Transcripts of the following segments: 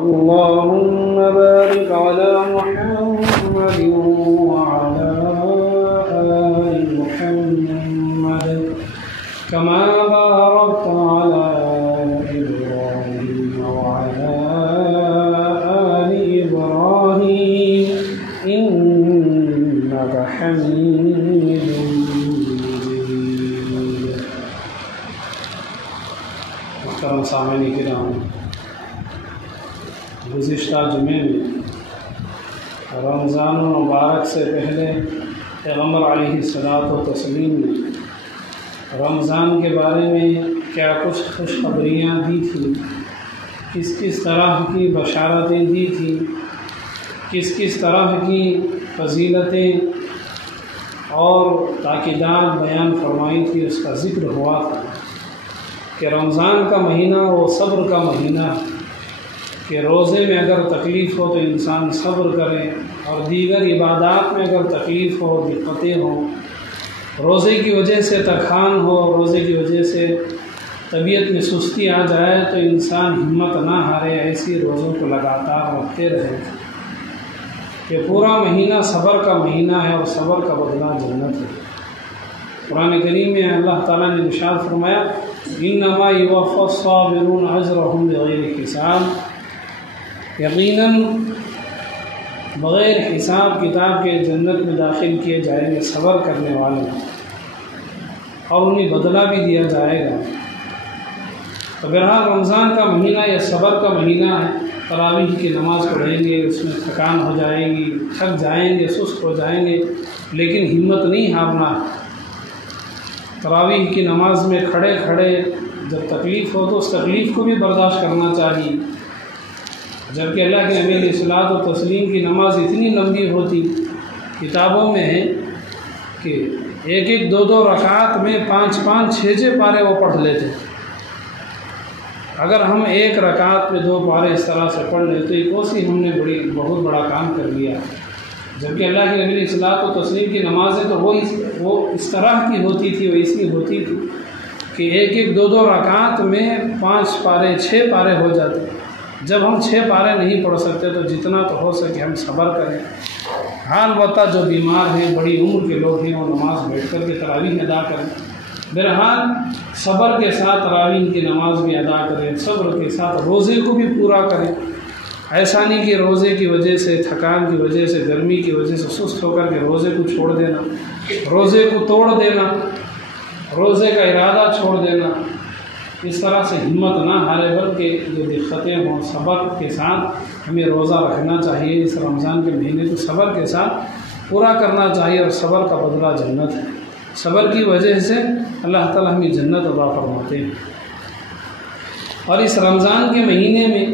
اللهم بارك على محمد وعلى آل محمد كما باركت على إبراهيم وعلى آل إبراهيم إنك حميد مجيد. محترم سامعین کرام، گزشتہ جمعے میں رمضان المبارک سے پہلے پیغمبر علیہ الصلاۃ والتسلیم نے رمضان کے بارے میں کیا کچھ خوشخبریاں دی تھیں، کس طرح کی بشارتیں دی تھیں، کس طرح کی فضیلتیں اور تاکیدات بیان فرمائی تھی، اس کا ذکر ہوا تھا کہ رمضان کا مہینہ وہ صبر کا مہینہ ہے کہ روزے میں اگر تکلیف ہو تو انسان صبر کرے، اور دیگر عبادات میں اگر تکلیف ہو، دقتیں ہوں، روزے کی وجہ سے تکان ہو، روزے کی وجہ سے طبیعت میں سستی آ جائے تو انسان ہمت نہ ہارے، ایسی روزوں کو لگاتار رکھتے رہے کہ پورا مہینہ صبر کا مہینہ ہے اور صبر کا بدلہ جنت ہے۔ قرآن کریم میں اللہ تعالیٰ نے ارشاد فرمایا انما یوفی الصابرون اجرهم بغیر حساب، یقیناً بغیر حساب کتاب کے جنت میں داخل کیے جائیں گے صبر کرنے والے، اور انہیں بدلہ بھی دیا جائے گا۔ تو بہرحال رمضان کا مہینہ یہ صبر کا مہینہ ہے۔ تراویح کی نماز پڑھیں گے، اس میں تھکان ہو جائے گی، تھک جائیں گے، سست ہو جائیں گے، لیکن ہمت نہیں ہارنا۔ تراویح کی نماز میں کھڑے کھڑے جب تکلیف ہو تو اس تکلیف کو بھی برداشت کرنا چاہیے، جبکہ اللہ کے نبی علیہ الصلوۃ والتسلیم کی نماز اتنی لمبی ہوتی، کتابوں میں ہے کہ ایک دو رکعت میں 5 6 پارے وہ پڑھ لیتے۔ اگر ہم ایک رکعت میں 2 پارے اس طرح سے پڑھ لیں تو ایک کوسی ہم نے بہت بڑا کام کر لیا، جبکہ اللہ کے نبی علیہ الصلوۃ والتسلیم کی نمازیں تو وہ اس طرح کی ہوتی تھی، وہ ایسی ہوتی تھی کہ ایک دو رکعت میں 5 پارے 6 پارے ہو جاتے۔ جب ہم 6 پارے نہیں پڑھ سکتے تو جتنا تو ہو سکے ہم صبر کریں۔ حال البتہ جو بیمار ہیں، بڑی عمر کے لوگ ہیں، وہ نماز بیٹھ کر کے تراویح ادا کریں۔ بہرحال صبر کے ساتھ تراویح کی نماز بھی ادا کریں، صبر کے ساتھ روزے کو بھی پورا کریں۔ ایسا نہیں کہ روزے کی وجہ سے، تھکان کی وجہ سے، گرمی کی وجہ سے سست ہو کر کے روزے کو چھوڑ دینا، روزے کو توڑ دینا، روزے کا ارادہ چھوڑ دینا، اس طرح سے ہمت نہ ہارے، بلکہ جو دقتیں ہوں صبر کے ساتھ ہمیں روزہ رکھنا چاہیے۔ اس رمضان کے مہینے کو صبر کے ساتھ پورا کرنا چاہیے، اور صبر کا بدلہ جنت ہے۔ صبر کی وجہ سے اللہ تعالیٰ ہمیں جنت عطا فرماتے ہیں۔ اور اس رمضان کے مہینے میں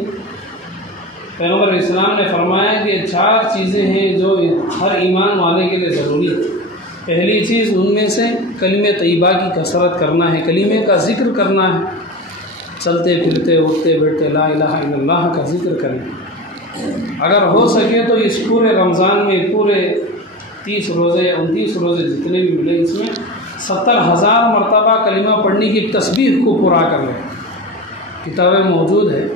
پیغمبر اسلام نے فرمایا کہ 4 چیزیں ہیں جو ہر ایمان والے کے لیے ضروری ہے۔ پہلی چیز ان میں سے کلمہ طیبہ کی کثرت کرنا ہے، کلمے کا ذکر کرنا ہے، چلتے پھرتے اٹھتے بیٹھتے لا الہ الا اللہ کا ذکر کریں۔ اگر ہو سکے تو اس پورے رمضان میں پورے 30 روزے 29 روزے جتنے بھی ملے، اس میں 70,000 مرتبہ کلمہ پڑھنے کی تسبیح کو پورا کر لیں۔ کتابیں موجود ہے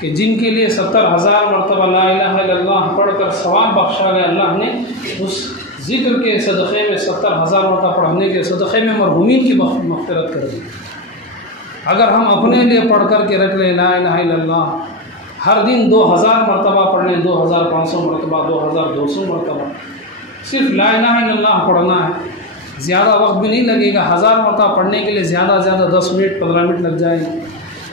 کہ جن کے لیے 70,000 مرتبہ لا الہ الا اللہ پڑھ کر ثواب بخشا گیا، اللہ نے اس ذکر کے صدقے میں 70,000 مرتبہ پڑھنے کے صدقے میں مرحومین کی مغفرت کر دی۔ اگر ہم اپنے لیے پڑھ کر کے رکھ لیں لا الہ الا اللہ، ہر دن 2000 مرتبہ پڑھ لیں، 2500 مرتبہ، 2200 مرتبہ، صرف لا الہ الا اللہ پڑھنا ہے، زیادہ وقت بھی نہیں لگے گا۔ 1000 مرتبہ پڑھنے کے لیے زیادہ 10 منٹ 15 منٹ لگ جائے گا،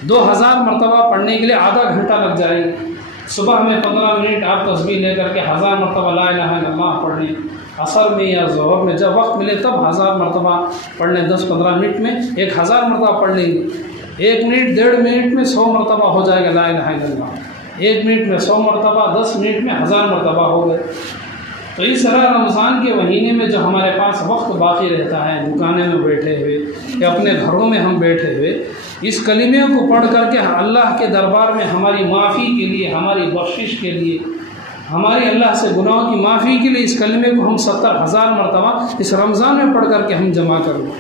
2000 مرتبہ پڑھنے کے لیے آدھا گھنٹہ لگ جائے گا۔ صبح میں 15 منٹ آپ تسبیح لے کر کے 1000 مرتبہ لا الہ الا اللہ پڑھ لیں، عصر میں یا ظہر میں جب وقت ملے تب 1000 مرتبہ پڑھ لیں، 10-15 منٹ میں 1000 مرتبہ پڑھ لیں گے، 1 منٹ 1.5 منٹ میں 100 مرتبہ ہو جائے گا لا الہ الا اللہ، 1 منٹ میں 100 مرتبہ، 10 منٹ میں 1000 مرتبہ ہو گئے۔ تو اس طرح رمضان کے مہینے میں جو ہمارے پاس وقت باقی رہتا ہے، دکانیں میں بیٹھے ہوئے یا اپنے گھروں میں ہم بیٹھے ہوئے، اس کلمے کو پڑھ کر کے اللہ کے دربار میں ہماری معافی کے لیے، ہماری بخشش کے لیے، ہماری اللہ سے گناہوں کی معافی کے لیے اس کلمے کو ہم 70,000 مرتبہ اس رمضان میں پڑھ کر کے ہم جمع کر لیں۔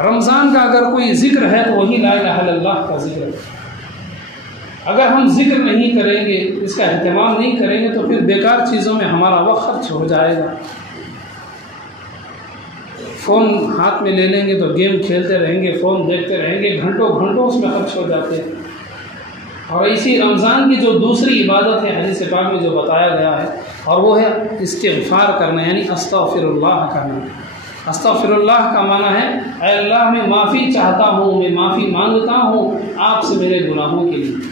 رمضان کا اگر کوئی ذکر ہے تو وہی لا الہ الا اللہ کا ذکر ہے۔ اگر ہم ذکر نہیں کریں گے، اس کا اہتمام نہیں کریں گے تو پھر بیکار چیزوں میں ہمارا وقت خرچ ہو جائے گا۔ فون ہاتھ میں لے لیں گے تو گیم کھیلتے رہیں گے، فون دیکھتے رہیں گے، گھنٹوں گھنٹوں اس میں خرچ ہو جاتے ہیں۔ اور اسی رمضان کی جو دوسری عبادت ہے حدیث پاک میں جو بتایا گیا ہے، اور وہ ہے استغفار کرنا، یعنی استغفر اللہ کرنا۔ استغفر اللہ کا معنی ہے اے اللہ میں معافی چاہتا ہوں، میں معافی مانگتا ہوں آپ سے میرے گناہوں کے لیے۔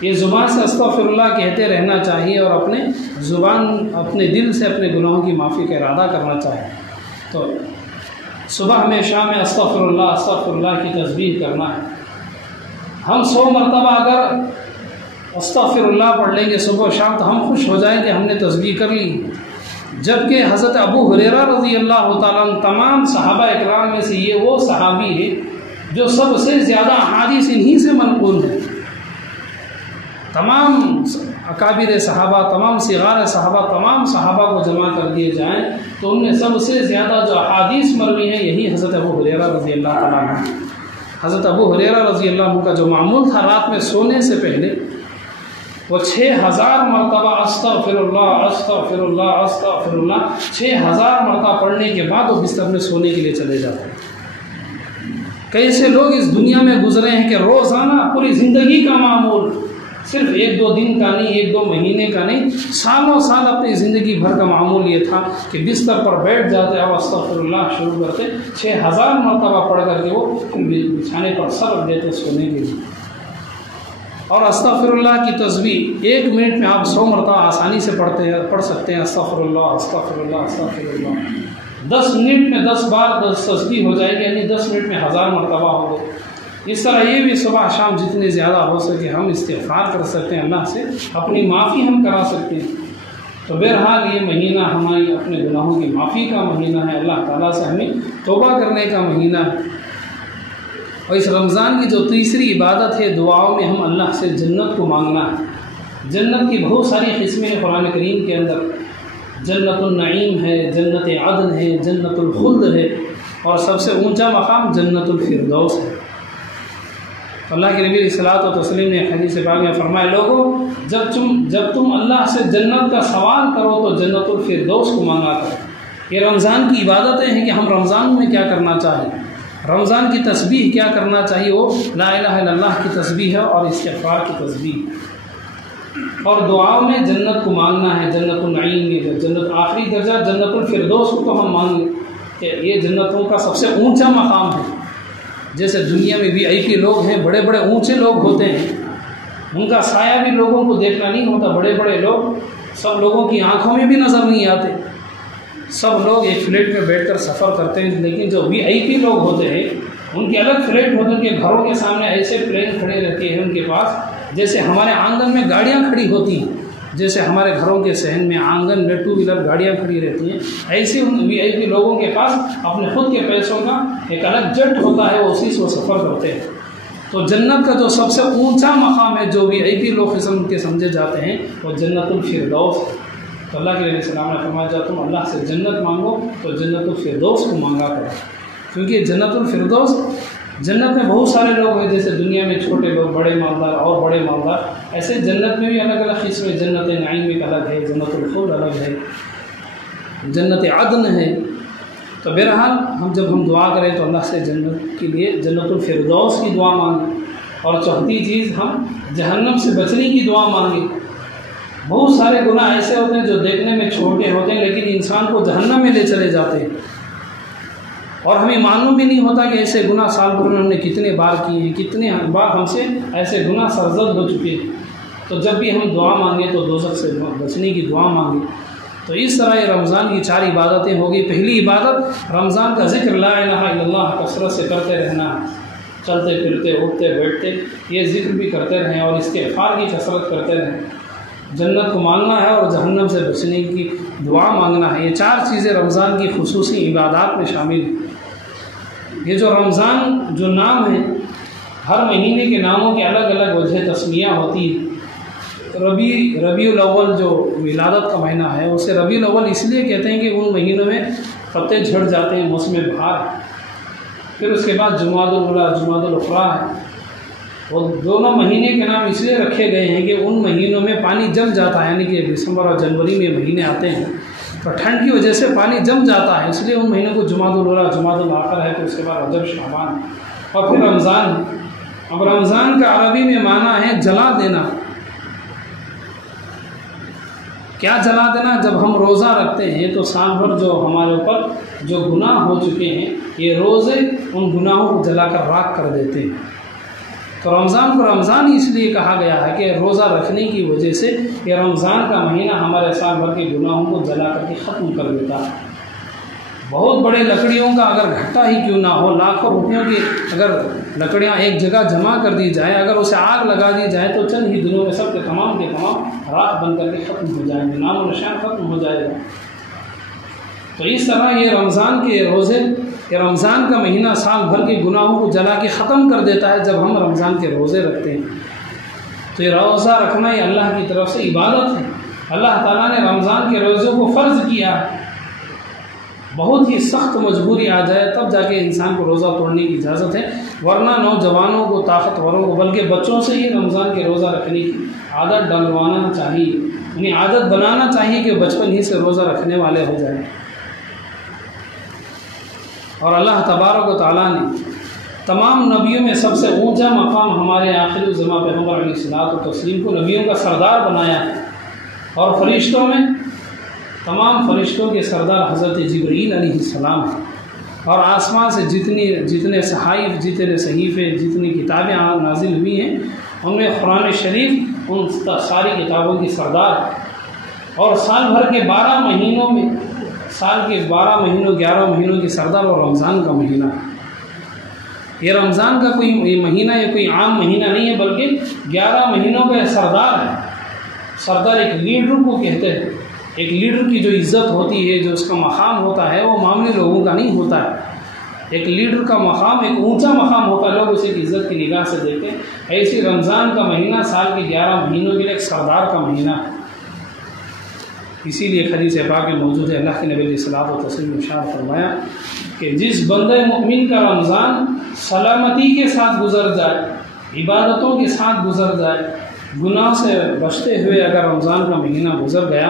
یہ زبان سے استغفر اللہ کہتے رہنا چاہیے اور اپنے دل سے اپنے گناہوں کی معافی کا ارادہ کرنا چاہیے۔ تو صبح میں شام میں استغفر اللہ کی تسبیح کرنا ہے۔ ہم 100 مرتبہ اگر استغفر اللہ پڑھ لیں گے صبح و شام تو ہم خوش ہو جائیں کہ ہم نے تسبیح کر لی۔ جبکہ حضرت ابو ہریرہ رضی اللہ تعالیٰ عنہ تمام صحابہ اکرام میں سے یہ وہ صحابی ہے جو سب سے زیادہ احادیث انہی سے منقول ہیں۔ تمام اکابر صحابہ، تمام صغار صحابہ، تمام صحابہ کو جمع کر دیے جائیں تو ان میں سب سے زیادہ جو احادیث مروی ہیں یہی حضرت ابو ہریرہ رضی اللہ تعالیٰ عنہ۔ حضرت ابو ہریرہ رضی اللہ عنہ کا جو معمول تھا رات میں سونے سے پہلے وہ 6000 مرتبہ استغفر اللہ استغفر اللہ استغفر اللہ 6000 مرتبہ پڑھنے کے بعد وہ بستر میں سونے کے لیے چلے جاتے ہیں۔ کیسے لوگ اس دنیا میں گزرے ہیں کہ روزانہ پوری زندگی کا معمول، صرف 1-2 دن کا نہیں، 1-2 مہینے کا نہیں، سالوں سال اپنی زندگی بھر کا معمول یہ تھا کہ بستر پر بیٹھ جاتے اور استغفر اللہ شروع کرتے، 6000 مرتبہ پڑھ کر کے وہ بچھانے پر سر رکھ دیتے سونے کے لیے۔ اور استغفر اللہ کی تسبیح 1 منٹ میں آپ 100 مرتبہ آسانی سے پڑھ سکتے ہیں۔ استغفر اللہ استغفر اللہ استغفر اللہ 10 منٹ میں 10 بار 10 تسبیح ہو جائے گی، یعنی 10 منٹ میں 1000 مرتبہ ہو گئے۔ اس طرح یہ بھی صبح شام جتنے زیادہ ہو سکے ہم استغفار کر سکتے ہیں، اللہ سے اپنی معافی ہم کرا سکتے ہیں۔ تو بہرحال یہ مہینہ ہماری اپنے گناہوں کی معافی کا مہینہ ہے، اللہ تعالیٰ سے ہمیں توبہ کرنے کا مہینہ ہے۔ اور اس رمضان کی جو تیسری عبادت ہے دعاؤں میں ہم اللہ سے جنت کو مانگنا ہے۔ جنت کی بہت ساری قسمیں قرآن کریم کے اندر، جنت النعیم ہے، جنت عدن ہے، جنت الخلد ہے، اور سب سے اونچا مقام جنت الفردوس ہے۔ اللہ کے نبی صلی اللہ علیہ وسلم نے حدیث پاک میں فرمایا لوگوں جب تم اللہ سے جنت کا سوال کرو تو جنت الفردوس کو مانگا کرو۔ یہ رمضان کی عبادتیں ہیں کہ ہم رمضان میں کیا کرنا چاہیے، رمضان کی تسبیح کیا کرنا چاہیے، وہ لا الہ الا اللہ کی تسبیح ہے اور استغفار کی تسبیح، اور دعاؤں میں جنت کو مانگنا ہے۔ جنت النعیم میں جنت آخری درجہ جنت الفردوس کو تو ہم مانگیں کہ یہ جنتوں کا سب سے اونچا مقام ہے۔ جیسے دنیا میں VIP لوگ ہیں، بڑے بڑے اونچے لوگ ہوتے ہیں، ان کا سایہ بھی لوگوں کو دیکھنا نہیں ہوتا۔ بڑے بڑے لوگ سب لوگوں کی آنکھوں میں بھی نظر نہیں آتے، سب لوگ ایک فلیٹ میں بیٹھ کر سفر کرتے ہیں، لیکن جو VIP لوگ ہوتے ہیں ان کے الگ فلیٹ ہوتے ہیں، ان کے گھروں کے سامنے ایسے پلین کھڑے رہتے ہیں ان کے پاس، جیسے ہمارے آنگن میں گاڑیاں کھڑی ہوتی ہیں، جیسے ہمارے گھروں کے صحن میں آنگن میں 2 ویلر گاڑیاں کھڑی رہتی ہیں، ایسے ان VIP لوگوں کے پاس اپنے خود کے پیسوں کا ایک الگ جٹ ہوتا ہے، وہ اسی سے وہ سفر کرتے ہیں۔ تو جنت کا جو سب سے اونچا مقام ہے جو VIP لوگ قسم کے سمجھے جاتے ہیں وہ جنت الفردوس ہے۔ تو اللہ کے نبی صلی اللہ علیہ وسلم نے فرمایا جب تم اللہ سے جنت مانگو تو جنت الفردوس کو مانگا کرو، کیونکہ جنت الفردوس، جنت میں بہت سارے لوگ ہیں، جیسے دنیا میں چھوٹے لوگ، بڑے مالدار اور بڑے مالدار، ایسے جنت میں بھی الگ الگ قسمیں، جنت نعیم ایک الگ ہے، جنت الخلد الگ ہے، جنت عدن ہے۔ تو بہرحال جب ہم دعا کریں تو اللہ سے جنت کے لیے جنت الفردوس کی دعا مانگیں، اور چوتھی چیز ہم جہنم سے بچنے کی دعا مانگیں۔ بہت سارے گناہ ایسے ہوتے ہیں جو دیکھنے میں چھوٹے ہوتے ہیں لیکن انسان کو جہنم میں لے چلے جاتے ہیں، اور ہمیں معلوم بھی نہیں ہوتا کہ ایسے گناہ سال بھر میں ہم نے کتنے بار کیے ہیں، کتنے بار ہم سے ایسے گناہ سرزد ہو چکے ہیں۔ تو جب بھی ہم دعا مانگیں تو دوزخ سے بچنے کی دعا مانگیں۔ تو اس طرح یہ رمضان کی 4 عبادتیں ہوگی۔ پہلی عبادت رمضان کا ذکر لا الہ الا اللہ کثرت سے کرتے رہنا ہے، چلتے پھرتے اٹھتے بیٹھتے یہ ذکر بھی کرتے رہیں، اور استغفار کی کثرت کرتے رہیں، جنت کو مانگنا ہے اور جہنم سے بچنے کی دعا مانگنا ہے۔ یہ 4 چیزیں رمضان کی خصوصی عبادات میں شامل ہیں۔ یہ جو رمضان جو نام ہے، ہر مہینے کے ناموں کے الگ الگ وجہ تسمیہ ہوتی ہے۔ ربیع الاول جو ولادت کا مہینہ ہے اسے ربیع الاول اس لیے کہتے ہیں کہ ان مہینوں میں پتے جھڑ جاتے ہیں، موسم بہار ہے۔ پھر اس کے بعد جمادی الاولیٰ، جمادی الاخری ہے، وہ دونوں مہینے کے نام اس لیے رکھے گئے ہیں کہ ان مہینوں میں پانی جم جاتا ہے، یعنی کہ دسمبر اور جنوری میں مہینے آتے ہیں تو ٹھنڈ کی وجہ سے پانی جم جاتا ہے، اس لیے ان مہینوں کو جمادی الاولیٰ، جمادی الاخر ہے، تو اس کے بعد رجب، شعبان اور پھر رمضان۔ اب رمضان کا عربی میں معنی ہے جلا دینا۔ کیا جلا دینا؟ جب ہم روزہ رکھتے ہیں تو سال بھر جو ہمارے اوپر جو گناہ ہو چکے ہیں، یہ روزے ان گناہوں کو جلا کر راکھ کر دیتے ہیں۔ تو رمضان کو رمضان اس لیے کہا گیا ہے کہ روزہ رکھنے کی وجہ سے یہ رمضان کا مہینہ ہمارے سال بھر کے گناہوں کو جلا کر کے ختم کر دیتا ہے۔ بہت بڑے لکڑیوں کا اگر گھٹا ہی کیوں نہ ہو، لاکھوں روپیوں کی اگر لکڑیاں ایک جگہ جمع کر دی جائے، اگر اسے آگ لگا دی جائے تو چند ہی دنوں میں سب کے تمام راکھ بن کر کے ختم ہو جائیں گے، نام و نشان ختم ہو جائے گا۔ تو اس طرح یہ رمضان کے روزے، یہ رمضان کا مہینہ سال بھر کے گناہوں کو جلا کے ختم کر دیتا ہے جب ہم رمضان کے روزے رکھتے ہیں۔ تو یہ روزہ رکھنا یہ اللہ کی طرف سے عبادت ہے۔ اللہ تعالیٰ نے رمضان کے روزوں کو فرض کیا ہے۔ بہت ہی سخت مجبوری آ جائے تب جا کے انسان کو روزہ توڑنے کی اجازت ہے، ورنہ نوجوانوں کو، طاقتوروں کو، بلکہ بچوں سے ہی رمضان کے روزہ رکھنے کی عادت ڈلوانا چاہیے، یعنی عادت بنانا چاہیے کہ بچپن ہی سے روزہ رکھنے والے ہو جائیں۔ اور اللہ تبارک و تعالیٰ نے تمام نبیوں میں سب سے اونچا مقام ہمارے آخر الزماں پیغمبر علیہ الصلوۃ والتسلیم کو نبیوں کا سردار بنایا ہے، اور فرشتوں میں تمام فرشتوں کے سردار حضرت جبرائیل علیہ السلام ہیں، اور آسمان سے جتنے صحائف، جتنے صحیفے، جتنی کتابیں نازل ہوئی ہیں ان میں قرآن شریف ان ساری کتابوں کی سردار ہے۔ اور سال بھر کے 12 مہینوں میں، سال کے 12 مہینوں 11 مہینوں کی سردار اور رمضان کا مہینہ ہے۔ یہ رمضان کا کوئی مہینہ یا کوئی عام مہینہ نہیں ہے، بلکہ 11 مہینوں کا سردار ہے۔ سردار ایک لیڈر کو کہتے ہیں۔ ایک لیڈر کی جو عزت ہوتی ہے، جو اس کا مقام ہوتا ہے، وہ معمولی لوگوں کا نہیں ہوتا ہے۔ ایک لیڈر کا مقام ایک اونچا مقام ہوتا ہے، لوگ اسے عزت کی نگاہ سے دیکھتے ہیں۔ ایسی رمضان کا مہینہ سال کے 11 مہینوں کے لیے ایک سردار کا مہینہ ہے۔ اسی لیے حدیث پاک میں موجود ہے، اللہ کے نبی علیہ الصلوۃ والتسلیم نے ارشاد فرمایا کہ جس بندے مومن کا رمضان سلامتی کے ساتھ گزر جائے، عبادتوں کے ساتھ گزر جائے، گناہ سے بچتے ہوئے اگر رمضان کا مہینہ گزر گیا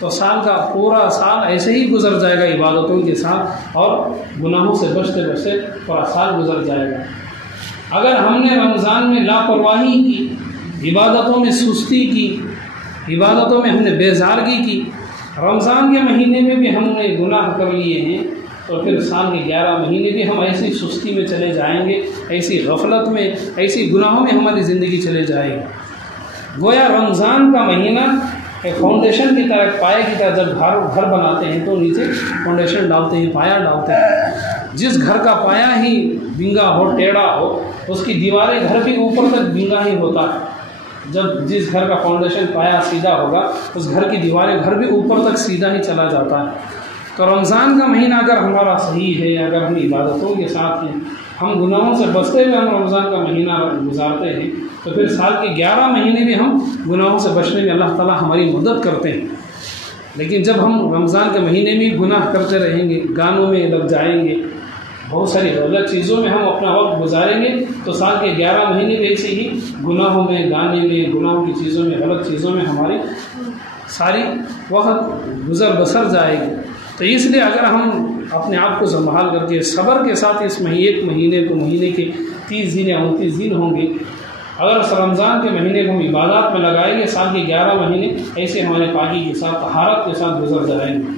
تو سال کا پورا سال ایسے ہی گزر جائے گا عبادتوں کے ساتھ، اور گناہوں سے بچتے بچتے پورا سال گزر جائے گا۔ اگر ہم نے رمضان میں لاپرواہی کی، عبادتوں میں سستی کی، عبادتوں میں ہم نے بیزارگی کی، رمضان کے مہینے میں بھی ہم نے گناہ کر لیے ہیں، تو پھر سال کے 11 مہینے بھی ہم ایسی سستی میں چلے جائیں گے، ایسی غفلت میں، ایسی گناہوں میں ہماری زندگی چلے جائے گی۔ گویا رمضان کا مہینہ ایک فاؤنڈیشن کی طرح، ایک پائے کی طرح، جب گھر بناتے ہیں تو نیچے فاؤنڈیشن ڈالتے ہیں، پایا ڈالتے ہیں۔ جس گھر کا پایا ہی بنگا ہو، ٹیڑھا ہو، اس کی دیواریں، گھر بھی اوپر تک بنگا ہی ہوتا ہے۔ جب جس گھر کا فاؤنڈیشن پایا سیدھا ہوگا، اس گھر کی دیواریں، گھر بھی اوپر تک سیدھا ہی چلا جاتا ہے۔ تو رمضان کا مہینہ اگر ہمارا صحیح ہے، اگر ہم عبادتوں کے ساتھ ہیں، ہم گناہوں سے بچتے ہوئے ہم رمضان کا مہینہ گزارتے ہیں، تو پھر سال کے 11 مہینے بھی ہم گناہوں سے بچنے میں اللہ تعالیٰ ہماری مدد کرتے ہیں۔ لیکن جب ہم رمضان کے مہینے میں گناہ کرتے رہیں گے، گانوں میں لگ جائیں گے، بہت ساری غلط چیزوں میں ہم اپنا وقت گزاریں گے، تو سال کے 11 مہینے بھی ایسے ہی گناہوں میں، گانے میں، گناہوں کی چیزوں میں، غلط چیزوں میں ہماری ساری وقت گزر بسر جائے گی۔ تو اس لیے اگر ہم اپنے آپ کو سنبھال کر کے صبر کے ساتھ اس ایک مہینے کو، مہینے کے 30 دن یا 29 دن ہوں گے، اگر اس رمضان کے مہینے کو ہم عبادات میں لگائیں گے، سال کے 11 مہینے ایسے ہمارے پاکی کے ساتھ، طہارت کے ساتھ گزر جائیں گے۔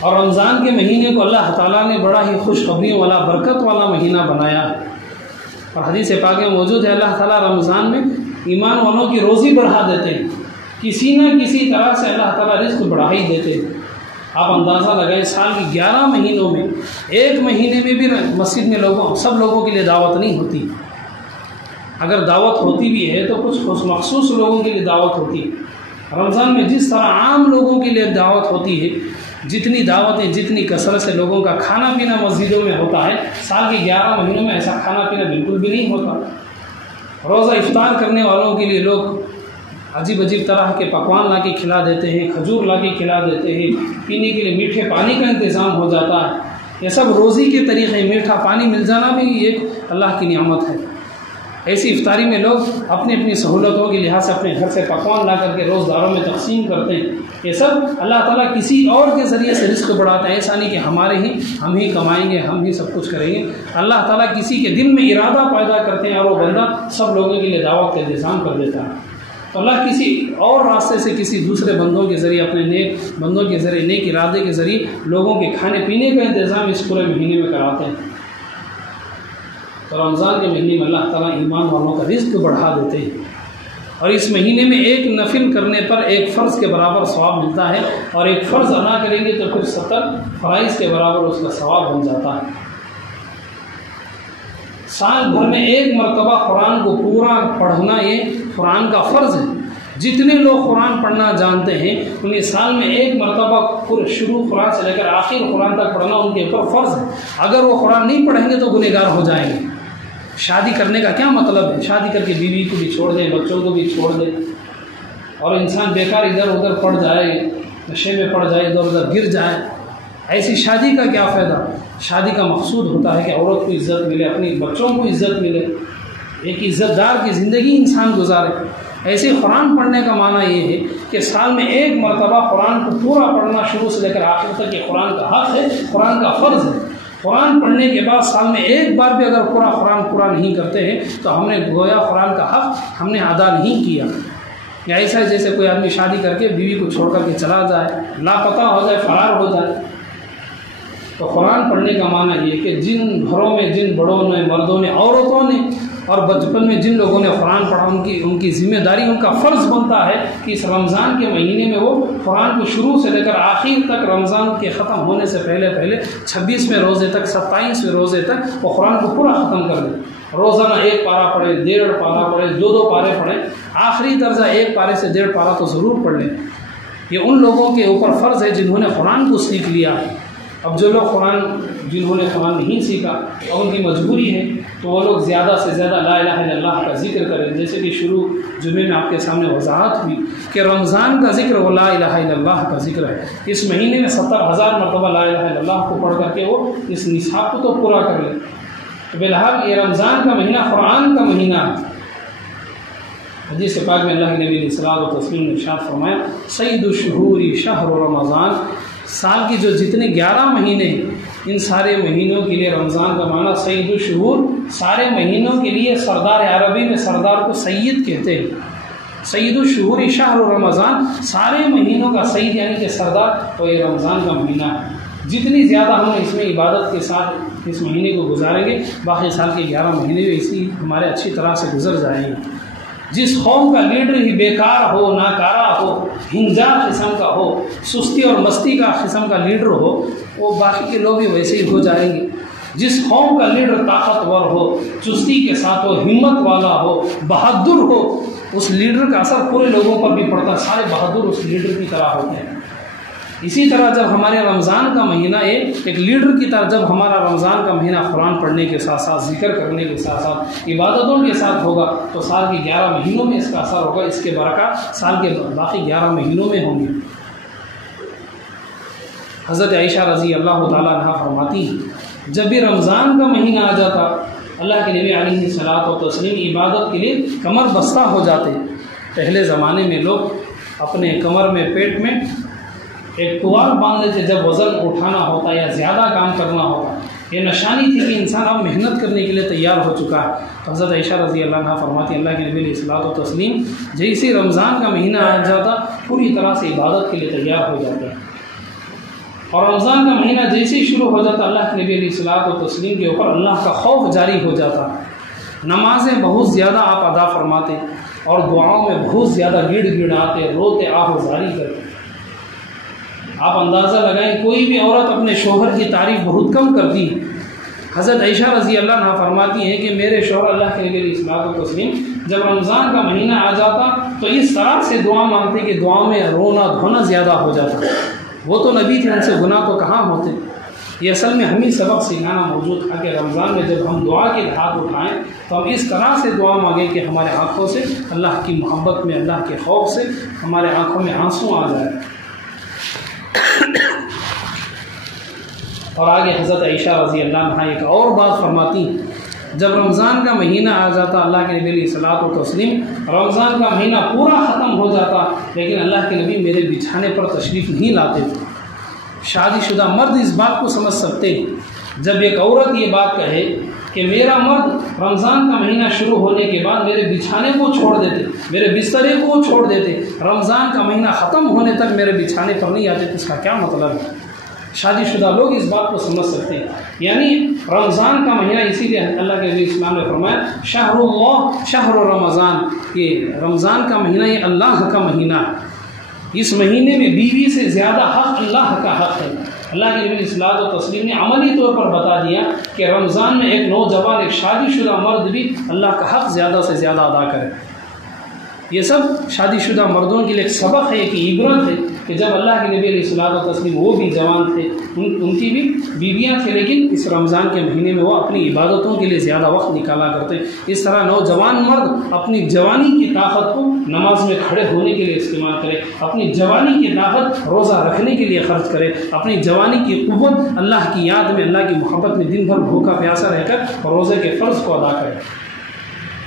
اور رمضان کے مہینے کو اللہ تعالیٰ نے بڑا ہی خوشخبریوں والا، برکت والا مہینہ بنایا ہے۔ اور حدیث پاک میں موجود ہے، اللہ تعالیٰ رمضان میں ایمان والوں کی روزی بڑھا دیتے ہیں، کسی نہ کسی طرح سے اللہ تعالیٰ رزق بڑھا ہی دیتے ہیں۔ آپ اندازہ لگائیں، سال کی 11 مہینوں میں ایک مہینے میں بھی مسجد میں سب لوگوں کے لیے دعوت نہیں ہوتی۔ اگر دعوت ہوتی بھی ہے تو کچھ مخصوص لوگوں کے لیے دعوت ہوتی ہے۔ رمضان میں جس طرح عام لوگوں کے لیے دعوت ہوتی ہے، جتنی دعوتیں، جتنی کثرت سے لوگوں کا کھانا پینا مسجدوں میں ہوتا ہے، سال کے 11 مہینوں میں ایسا کھانا پینا بالکل بھی نہیں ہوتا۔ روزہ افطار کرنے والوں کے لیے لوگ عجیب عجیب طرح کے پکوان لا کے کھلا دیتے ہیں، کھجور لا کے کھلا دیتے ہیں، پینے کے لیے میٹھے پانی کا انتظام ہو جاتا ہے۔ یہ سب روزی کے طریقے، میٹھا پانی مل جانا بھی ایک اللہ کی نعمت ہے۔ ایسی افطاری میں لوگ اپنی اپنی سہولتوں کے لحاظ سے اپنے گھر سے پکوان لا کر کے روزداروں میں تقسیم کرتے ہیں۔ یہ سب اللہ تعالیٰ کسی اور کے ذریعے سے رزق بڑھاتا ہے، ایسا نہیں کہ ہم ہی کمائیں گے، ہم ہی سب کچھ کریں گے۔ اللہ تعالیٰ کسی کے دل میں ارادہ پیدا کرتے ہیں اور وہ بندہ سب لوگوں کے لیے دعوت کا انتظام کر دیتا ہے۔ تو اللہ کسی اور راستے سے کسی دوسرے بندوں کے ذریعے، اپنے نیک بندوں کے ذریعے، نیک ارادے کے ذریعے لوگوں کے کھانے پینے کا انتظام اس پورے مہینے میں کراتے ہیں۔ تو رمضان کے مہینے میں اللہ تعالیٰ ایمان والوں کا رزق بڑھا دیتے ہیں، اور اس مہینے میں ایک نفل کرنے پر ایک فرض کے برابر ثواب ملتا ہے، اور ایک فرض ادا کریں گے تو پھر 70 فرائض کے برابر اس کا ثواب بن جاتا ہے۔ سال بھر میں ایک مرتبہ قرآن کو پورا پڑھنا یہ قرآن کا فرض ہے۔ جتنے لوگ قرآن پڑھنا جانتے ہیں انہیں سال میں ایک مرتبہ پورے شروع قرآن سے لے کر آخر قرآن تک پڑھنا ان کے اوپر فرض ہے۔ اگر وہ قرآن نہیں پڑھیں گے تو گنہگار ہو جائیں گے۔ شادی کرنے کا کیا مطلب ہے؟ شادی کر کے بیوی کو بھی چھوڑ دیں، بچوں کو بھی چھوڑ دیں، اور انسان بیکار ادھر ادھر پڑ جائے، نشے میں پڑ جائے، ادھر ادھر گر جائے۔ ایسی شادی کا کیا فائدہ؟ شادی کا مقصود ہوتا ہے کہ عورت کو عزت ملے، اپنی بچوں کو عزت ملے، ایک عزت دار کی زندگی انسان گزارے۔ ایسے قرآن پڑھنے کا معنی یہ ہے کہ سال میں ایک مرتبہ قرآن کو پورا پڑھنا شروع سے لے کر آخر تک یہ قرآن کا حق ہے، قرآن کا فرض ہے۔ قرآن پڑھنے کے بعد سال میں ایک بار بھی اگر پورا قرآن پورا نہیں کرتے ہیں تو ہم نے گویا قرآن کا حق ہم نے ادا نہیں کیا۔ یا ایسا ہے جیسے کوئی آدمی شادی کر کے بیوی کو چھوڑ کر کے چلا جائے، لاپتہ ہو جائے، فرار ہو جائے۔ تو قرآن پڑھنے کا معنی یہ کہ جن گھروں میں، جن بڑوں نے، مردوں نے، عورتوں نے، اور بچپن میں جن لوگوں نے قرآن پڑھا، ان کی ذمہ داری، ان کا فرض بنتا ہے کہ اس رمضان کے مہینے میں وہ قرآن کو شروع سے لے کر آخر تک، رمضان کے ختم ہونے سے پہلے 26ویں روزے تک، 27ویں روزے تک وہ قرآن کو پورا ختم کر دیں۔ روزانہ 1 پارہ پڑھیں، 1.5 پارہ پڑھیں، 2 پارے پڑھیں، آخری درجہ 1 پارے سے 1.5 پارہ تو ضرور پڑھ لیں۔ یہ ان لوگوں کے اوپر فرض ہے جنہوں نے قرآن کو سیکھ لیا۔ اب جو لوگ جنہوں نے قرآن نہیں سیکھا اور ان کی مجبوری ہے تو وہ لوگ زیادہ سے زیادہ لا الہ الا اللہ کا ذکر کریں، جیسے کہ شروع جمعے میں آپ کے سامنے وضاحت ہوئی کہ رمضان کا ذکر وہ لا الہ الا اللہ کا ذکر ہے۔ اس مہینے میں 70,000 مرتبہ لا الہ الا اللہ کو پڑھ کر کے وہ اس نصاب کو تو پورا کر لیں۔ تو بہرحال یہ رمضان کا مہینہ قرآن کا مہینہ ہے۔ حدیث پاک میں اللہ کے نبی علیہ الصلوۃ والتسلیم نے ارشاد فرمایا، سید الشہور شہر رمضان، سال کی جو جتنے 11 مہینے ہیں ان سارے مہینوں کے لیے رمضان کا معنی سید الشہور، سارے مہینوں کے لیے سردار، عربی میں سردار کو سید کہتے ہیں۔ سید الشہور شہر رمضان، سارے مہینوں کا سید یعنی کہ سردار، تو یہ رمضان کا مہینہ ہے۔ جتنی زیادہ ہم اس میں عبادت کے ساتھ اس مہینے کو گزاریں گے، باقی سال کے 11 مہینے بھی اسی ہمارے اچھی طرح سے گزر جائیں گے۔ جس قوم کا لیڈر ہی بیکار ہو، ناکارہ ہو، ہنجار قسم کا ہو، سستی اور مستی کا قسم کا لیڈر ہو، وہ باقی کے لوگ بھی ویسے ہی ہو جائیں گے۔ جس قوم کا لیڈر طاقتور ہو، چستی کے ساتھ ہو، ہمت والا ہو، بہادر ہو، اس لیڈر کا اثر پورے لوگوں پر بھی پڑتا ہے، سارے بہادر اس لیڈر کی طرح ہوتے ہیں۔ اسی طرح جب ہمارے رمضان کا مہینہ ایک لیڈر کی طرح، جب ہمارا رمضان کا مہینہ قرآن پڑھنے کے ساتھ ساتھ، ذکر کرنے کے ساتھ ساتھ، عبادتوں کے ساتھ ہوگا تو سال کے 11 مہینوں میں اس کا اثر ہوگا، اس کے برکات سال کے باقی 11 مہینوں میں ہوں گے۔ حضرت عائشہ رضی اللہ تعالیٰ عنہا فرماتی ہیں، جب بھی رمضان کا مہینہ آ جاتا اللہ کے نبی علیہ الصلوۃ والتسلیم عبادت کے لیے کمر بستہ ہو جاتے۔ پہلے زمانے میں لوگ اپنے کمر میں، پیٹ میں ایک ٹوال باندھ لیتے جب وزن اٹھانا ہوتا یا زیادہ کام کرنا ہوتا۔ یہ نشانی تھی کہ انسان اب محنت کرنے کے لیے تیار ہو چکا ہے۔ تو حضرت عائشہ رضی اللہ عنہا فرماتی ہیں، اللہ کے نبی علیہ الصلوۃ والتسلیم جیسے رمضان کا مہینہ آ جاتا پوری طرح سے عبادت کے لیے تیار ہو جاتے ہیں، اور رمضان کا مہینہ جیسے ہی شروع ہو جاتا اللہ کے نبی علیہ الصلوۃ والتسلیم کے اوپر اللہ کا خوف جاری ہو جاتا۔ نمازیں بہت زیادہ آپ ادا فرماتے اور دعاؤں میں بہت زیادہ گڑ گڑاتے، روتے آہ زاری کرتے۔ آپ اندازہ لگائیں کوئی بھی عورت اپنے شوہر کی تعریف بہت کم کرتی ہے۔ حضرت عائشہ رضی اللہ عنہا فرماتی ہیں کہ میرے شوہر اللہ کے نبی علیہ الصلوۃ والتسلیم جب رمضان کا مہینہ آ جاتا تو اس طرح سے دعا مانگتے کہ دعا میں رونا دھونا زیادہ ہو جاتا۔ وہ تو نبی تھے، ان سے گناہ تو کہاں ہوتے۔ یہ اصل میں ہمیں سبق سکھانا موجود تھا کہ رمضان میں جب ہم دعا کے ہاتھ اٹھائیں تو ہم اس طرح سے دعا مانگیں کہ ہمارے آنکھوں سے اللہ کی محبت میں، اللہ کے خوف سے ہمارے آنکھوں میں آنسو آ جائے۔ اور آگے حضرت عائشہ رضی اللہ عنہا ایک اور بات فرماتی ہیں، جب رمضان کا مہینہ آ جاتا، اللہ کے نبی علیہ الصلوۃ والتسلیم رمضان کا مہینہ پورا ختم ہو جاتا لیکن اللہ کے نبی میرے بچھانے پر تشریف نہیں لاتے تھے۔ شادی شدہ مرد اس بات کو سمجھ سکتے ہیں، جب ایک عورت یہ بات کہے کہ میرا مرد رمضان کا مہینہ شروع ہونے کے بعد میرے بچھانے کو چھوڑ دیتے، میرے بسترے کو چھوڑ دیتے، رمضان کا مہینہ ختم ہونے تک میرے بچھانے پر نہیں آتے، تو اس کا کیا مطلب ہے؟ شادی شدہ لوگ اس بات کو سمجھ سکتے ہیں۔ یعنی رمضان کا مہینہ، اسی لیے اللہ کے نبی اسلام نے فرمایا شہر اللہ شہر رمضان، یہ رمضان کا مہینہ یہ اللہ کا مہینہ ہے، اس مہینے میں بیوی سے زیادہ حق اللہ کا حق ہے۔ اللہ کے نبی صلی اللہ علیہ وسلم نے عملی طور پر بتا دیا کہ رمضان میں ایک نوجوان، ایک شادی شدہ مرد بھی اللہ کا حق زیادہ سے زیادہ ادا کرے۔ یہ سب شادی شدہ مردوں کے لیے ایک سبق ہے، ایک عبرت ہے کہ جب اللہ کے نبی علیہ الصلوۃ والتسلیم وہ بھی جوان تھے، ان کی بھی بیویاں تھیں، لیکن اس رمضان کے مہینے میں وہ اپنی عبادتوں کے لیے زیادہ وقت نکالا کرتے۔ اس طرح نوجوان مرد اپنی جوانی کی طاقت کو نماز میں کھڑے ہونے کے لیے استعمال کرے، اپنی جوانی کی طاقت روزہ رکھنے کے لیے خرچ کرے، اپنی جوانی کی قوت اللہ کی یاد میں، اللہ کی محبت میں دن بھر بھوکا پیاسا رہ کر روزے کے فرض کو ادا کرے۔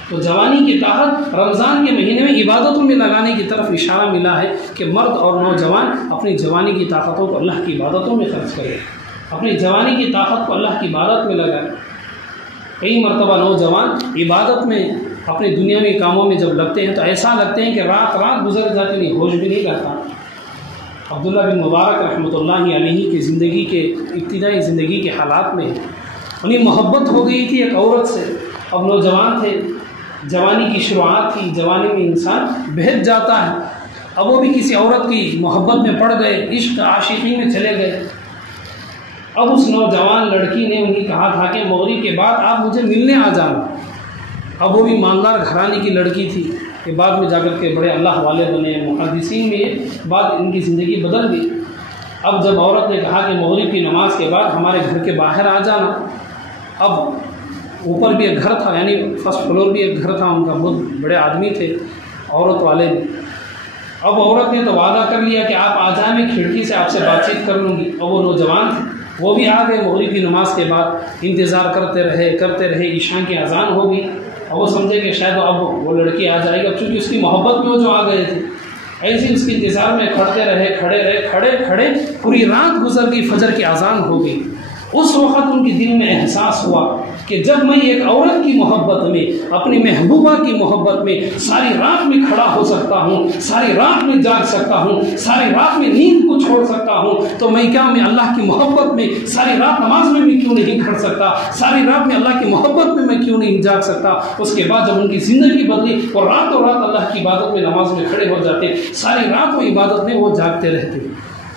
تو جوانی کی طاقت رمضان کے مہینے میں عبادتوں میں لگانے کی طرف اشارہ ملا ہے کہ مرد اور نوجوان اپنی جوانی کی طاقتوں کو اللہ کی عبادتوں میں خرچ کرے، اپنی جوانی کی طاقت کو اللہ کی عبادت میں لگائے۔ کئی مرتبہ نوجوان عبادت میں، اپنے دنیاوی کاموں میں جب لگتے ہیں تو ایسا لگتے ہیں کہ رات گزر جاتی نہیں، ہوش بھی نہیں کرتا۔ عبداللہ بن مبارک رحمۃ اللہ علیہ کی زندگی کے ابتدائی زندگی کے حالات میں انہیں محبت ہو گئی تھی ایک عورت سے، اب نوجوان تھے، جوانی کی شروعات تھی، جوانی میں انسان بہت جاتا ہے، اب وہ بھی کسی عورت کی محبت میں پڑ گئے، عشق عاشقی میں چلے گئے۔ اب اس نوجوان لڑکی نے انہیں کہا تھا کہ مغرب کے بعد آپ مجھے ملنے آ جانا۔ اب وہ بھی مالدار گھرانے کی لڑکی تھی کہ بعد میں جا کر کے بڑے اللہ والے بنے، محدثین میں یہ بات ان کی زندگی بدل گئی۔ اب جب عورت نے کہا کہ مغرب کی نماز کے بعد ہمارے گھر کے باہر آ جانا، اب اوپر بھی ایک گھر تھا، یعنی فرسٹ فلور بھی ایک گھر تھا ان کا، بہت بڑے آدمی تھے عورت والے بھی۔ اب عورت نے تو وعدہ کر لیا کہ آپ آ جائیں، میں کھڑکی سے آپ سے بات چیت کر لوں گی۔ اور وہ نوجوان تھے، وہ بھی آ گئے مغرب کی نماز کے بعد، انتظار کرتے رہے، عشاء کی اذان ہو گئی، اور وہ سمجھے کہ شاید اب وہ لڑکی آ جائے گی، اب چونکہ اس کی محبت میں وہ جو آ گئے تھے، ایسے اس کے انتظار میں کھڑے پوری رات گزر گئی، فجر کی اذان ہو گئی۔ اس وقت ان کے دل میں احساس ہوا کہ جب میں ایک عورت کی محبت میں، اپنی محبوبہ کی محبت میں ساری رات میں کھڑا ہو سکتا ہوں، ساری رات میں جاگ سکتا ہوں، ساری رات میں نیند کو چھوڑ سکتا ہوں، تو میں اللہ کی محبت میں ساری رات نماز میں بھی کیوں نہیں کھڑ سکتا، ساری رات میں اللہ کی محبت میں کیوں نہیں جاگ سکتا۔ اس کے بعد جب ان کی زندگی بدلی اور راتوں رات اللہ کی عبادت میں، نماز میں کھڑے ہو جاتے، ساری رات وہ عبادت میں وہ جاگتے رہتے۔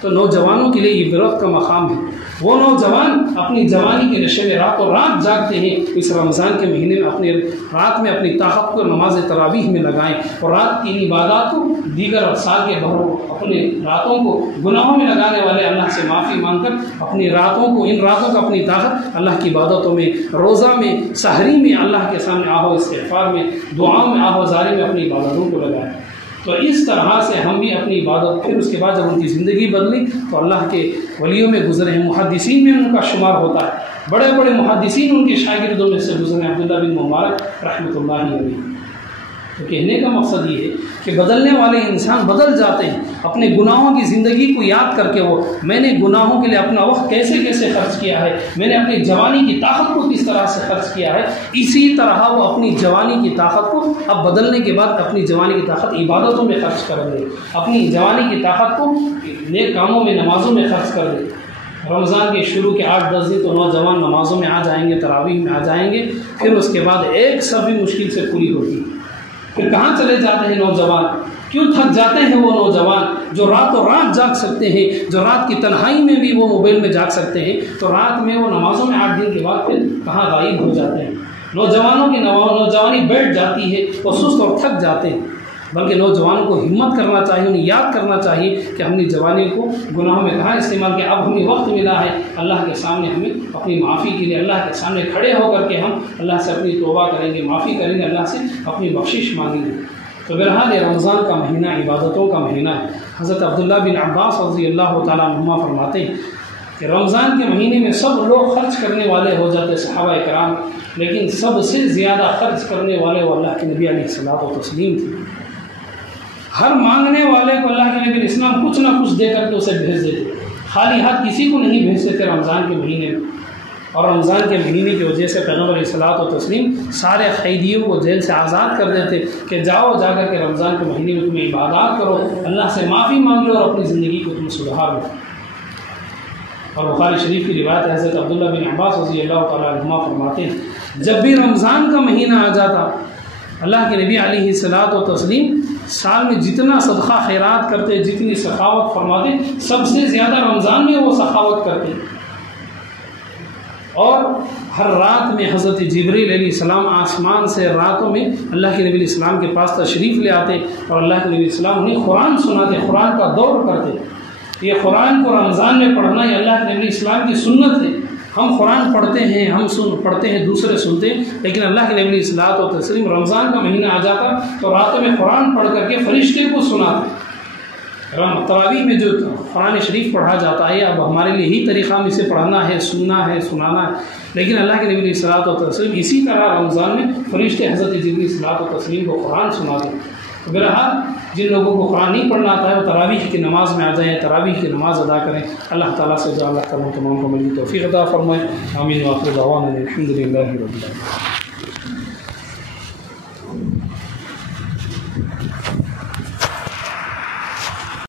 تو نوجوانوں کے لیے عبرت کا مقام ہے۔ وہ نوجوان اپنی جوانی کے نشے میں راتوں رات جاگتے ہیں، اس رمضان کے مہینے میں اپنے رات میں اپنی طاقت کو نماز تراویح میں لگائیں، اور رات کی عبادات کو دیگر سال کے بھروں اپنے راتوں کو گناہوں میں لگانے والے اللہ سے معافی مانگ کر اپنی راتوں کو، ان راتوں کو اپنی طاقت اللہ کی عبادتوں میں، روزہ میں، سحری میں، اللہ کے سامنے آہو استغفار میں، دعاؤں میں، آہو زاری میں اپنی عبادتوں کو لگائیں۔ تو اس طرح سے ہم بھی اپنی عبادت، پھر اس کے بعد جب ان کی زندگی بدلی تو اللہ کے ولیوں میں گزرے ہیں، محدثین میں ان کا شمار ہوتا ہے، بڑے بڑے محدثین ان کے شاگردوں میں سے گزرے ہیں، عبداللہ بن مبارک رحمۃ اللہ علیہ۔ تو کہنے کا مقصد یہ ہے کہ بدلنے والے انسان بدل جاتے ہیں، اپنے گناہوں کی زندگی کو یاد کر کے وہ، میں نے گناہوں کے لیے اپنا وقت کیسے کیسے خرچ کیا ہے، میں نے اپنی جوانی کی طاقت کو کس طرح سے خرچ کیا ہے، اسی طرح وہ اپنی جوانی کی طاقت کو اب بدلنے کے بعد اپنی جوانی کی طاقت عبادتوں میں خرچ کر دے، اپنی جوانی کی طاقت کو نیک کاموں میں، نمازوں میں خرچ کر دے۔ رمضان کے شروع کے 8-10 دن تو نوجوان نمازوں میں آ جائیں گے، تراویح میں آ جائیں گے، پھر اس کے بعد ایک صفحی مشکل سے پوری ہوتی ہے۔ پھر کہاں چلے جاتے ہیں نوجوان؟ کیوں تھک جاتے ہیں وہ نوجوان جو راتوں رات جاگ سکتے ہیں، جو رات کی تنہائی میں بھی وہ موبائل میں جاگ سکتے ہیں، تو رات میں وہ نمازوں میں 8 دن کے بعد پھر کہاں غائب ہو جاتے ہیں۔ نوجوانوں کی نوجوانی بیٹھ جاتی ہے، وہ سست اور تھک جاتے ہیں۔ بلکہ نوجوانوں کو ہمت کرنا چاہیے، انہیں یاد کرنا چاہیے کہ ہم نے جوانی کو گناہوں میں کہاں استعمال کیا، اب ہمیں وقت ملا ہے اللہ کے سامنے، ہمیں اپنی معافی کے لیے اللہ کے سامنے کھڑے ہو کر کے ہم اللہ سے اپنی توبہ کریں گے، معافی کریں گے، اللہ سے اپنی بخشش مانگیں گے۔ تو بہرحال یہ رمضان کا مہینہ عبادتوں کا مہینہ ہے۔ حضرت عبداللہ بن عباس رضی اللہ تعالیٰ عنہما فرماتے ہیں کہ رمضان کے مہینے میں سب لوگ خرچ کرنے والے ہو جاتے صحابہ کرام، لیکن سب سے زیادہ خرچ کرنے والے وہ اللہ کے نبی علیہ الصلوۃ والتسلیم تھے۔ ہر مانگنے والے کو اللہ کے نبی علیہ السلام کچھ نہ کچھ دے کر کے اسے بھیج دیتے، خالی ہاتھ کسی کو نہیں بھیجتے تھے رمضان کے مہینے میں۔ اور رمضان کے مہینے کی وجہ سے پیغمبر علیہ الصلوۃ والتسلیم سارے قیدیوں کو جیل سے آزاد کر دیتے کہ جاؤ جا کر کے رمضان کے مہینے میں تمہیں عبادات کرو، اللہ سے معافی مانگ لو اور اپنی زندگی کو تم سدھار لو۔ اور بخاری شریف کی روایت ہے، حضرت عبداللہ بن عباس رضی اللہ تعالیٰ عنہما فرماتے ہیں جب بھی رمضان کا مہینہ آ جاتا اللہ کے نبی علیہ الصلوۃ والتسلیم سال میں جتنا صدقہ خیرات کرتے، جتنی سخاوت فرماتے، سب سے زیادہ رمضان میں وہ سخاوت کرتے۔ اور ہر رات میں حضرت جبریل علیہ السلام آسمان سے راتوں میں اللہ کے نبی علیہ السلام کے پاس تشریف لے آتے اور اللہ کے نبی علیہ السلام انہیں قرآن سناتے، قرآن کا دور کرتے۔ یہ قرآن کو رمضان میں پڑھنا یہ اللہ کے نبی علیہ السلام کی سنت ہے۔ ہم قرآن پڑھتے ہیں، ہم پڑھتے ہیں، دوسرے سنتے ہیں، لیکن اللہ کے نبی علیہ الصلوۃ والتسلیم رمضان کا مہینہ آ جاتا تو راتوں میں قرآن پڑھ کر کے فرشتے کو سناتے۔ تراویح میں جو قرآن شریف پڑھا جاتا ہے اب ہمارے لیے یہی طریقہ ہم اسے پڑھنا ہے، سننا ہے، سنانا ہے، لیکن اللہ کے نبی علیہ الصلوۃ والتسلیم اسی طرح رمضان میں فرشتے حضرت جبریل علیہ الصلوۃ والتسلیم کو قرآن سناتے ہیں۔ تو بہرحال جن لوگوں کو قرآن نہیں پڑھنا آتا ہے وہ تراویح کی نماز میں آ جائیں، تراویح کی نماز ادا کریں۔ اللہ تعالیٰ سے جو اللہ تعالیٰ تمام کو ملی توفیق عطا فرمائے۔ آمین۔ وآخر دعوانا الحمد للہ رب العالمین۔